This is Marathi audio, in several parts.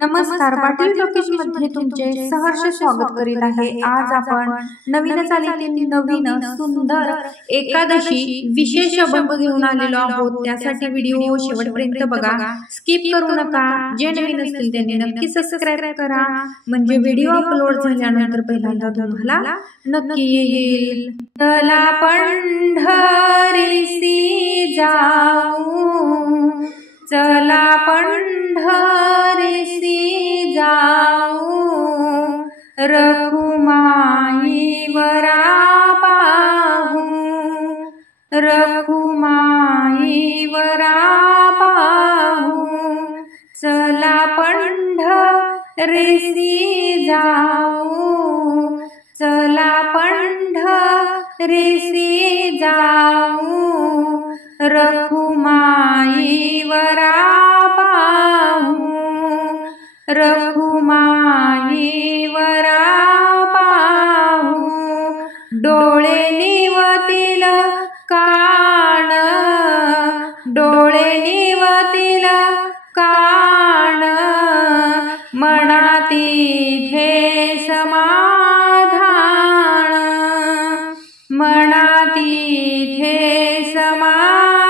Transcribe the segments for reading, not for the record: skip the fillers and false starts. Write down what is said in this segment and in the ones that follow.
नमस्कार, पाटील टॉकीज मध्ये तुमचे सहर्ष स्वागत करीत आहे। आज आपण नवीन चालीतील नवीन सुंदर एकादशी विशेष अभंग घेऊन आलेलो आहोत। त्यासाठी व्हिडिओ शेवटपर्यंत बघा, स्किप करू नका। जे नवीन असतील त्यांनी नक्की सबस्क्राइब करा, म्हणजे व्हिडिओ अपलोड झाल्यानंतर पहिल्यांदा तुम्हाला नक्की येईल। चला पंढरीसी जाऊ, चला पंढरीसी जाऊ, रखुमाई वरा पाहू, रखुमाई वरा पाहू। चला पंढरीसी जाऊ, चला पंढरीसी जाऊ, रखुमाई वरा पाहू, रखुमाई वरा पाहू। डोळे निवतील कान, डोळे निवतील कान, मनाती घे समाधान, मनाती घे समाधान।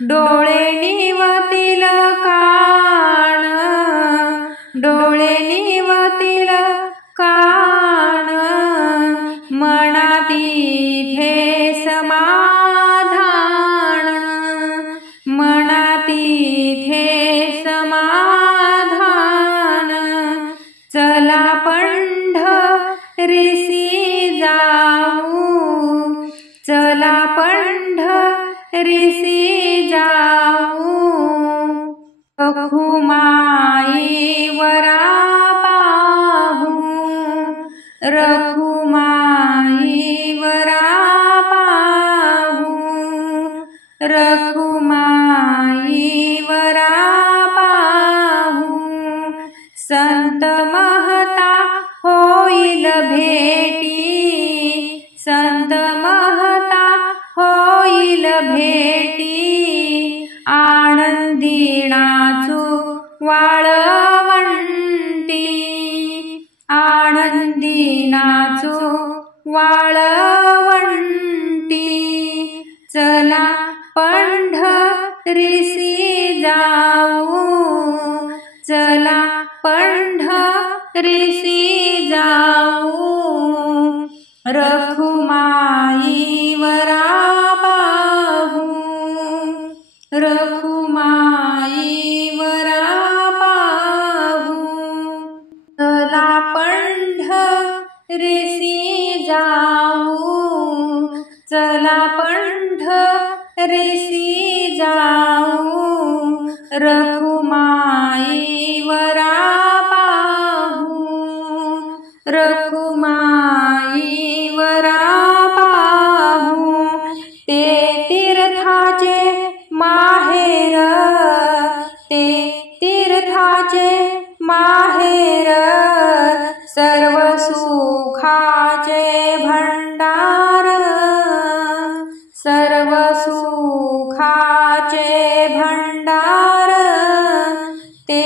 डोळे निवतील कान, डोळे निवतील कान, मनाती घे समाधान, मनाती घे समाधान। चला पंढरीसी जाऊ, चला पंढरीसी जाऊ, रखुमाई वरा पाहू, रखुमाई वरा पाहू, रखुमाई वरा पाहू। संत महता होईल भेटी, संत महता होईल भेटी, आनंदी नाचू वाळवंटी, आनंदी नाचू वाळवंटी। चला पंढरीसी जाऊ, चला पंढरीसी जाऊ, रखुमाई वरा पाहू, रखुमाई वरा पाहू। चला पंढरीसी जाऊ, चला पंढरीसी जाऊ, रखुमाई वरा पाहू, रखुमाई वरा पाहू। ते तीर्थाचे माहेर, ते तीर्थाचे माहेर, सर्व सुखाचे भंडार, सर्व सुखाचे भंडार। ते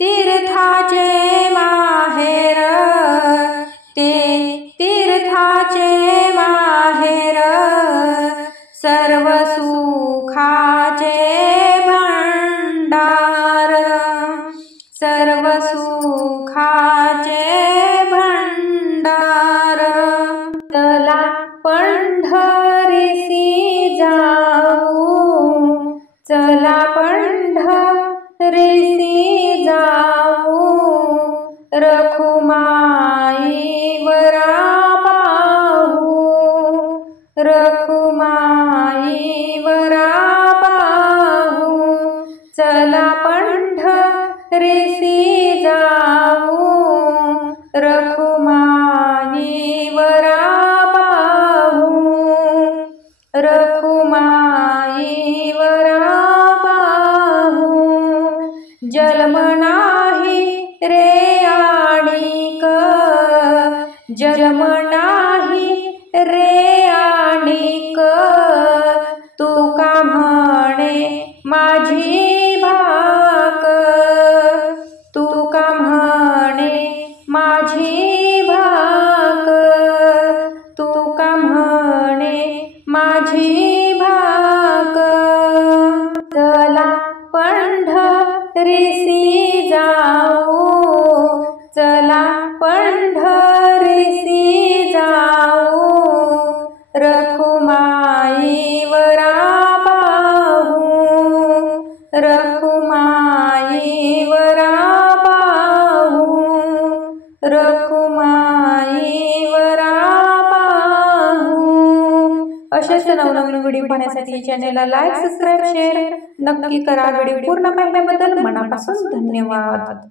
तीर्थाचे माहेर, ते तीर्थाचे माहेर, सर्व सुखाचे भंडार, सर्व सुखाचे भंडार। चला पंढरीसी जाऊ, चला पंढरीसी जाऊ, रखुमाई वरा पाहू, रखुमाई वरा पाहू। चला पंढरीसी जाऊ, रखुमाई वरा पाहू, रखुमाई वरा पाहू। जन्म नाही रे आणिक, जन्म नाही रे आणिक, तुका म्हणे माझी भाक, अशाच नवनवीन व्हिडिओ पाहण्यासाठी चॅनलला लाईक, सबस्क्राईब, शेअर नक्की करा. व्हिडिओ पूर्ण पाहिल्याबद्दल मनापासून धन्यवाद.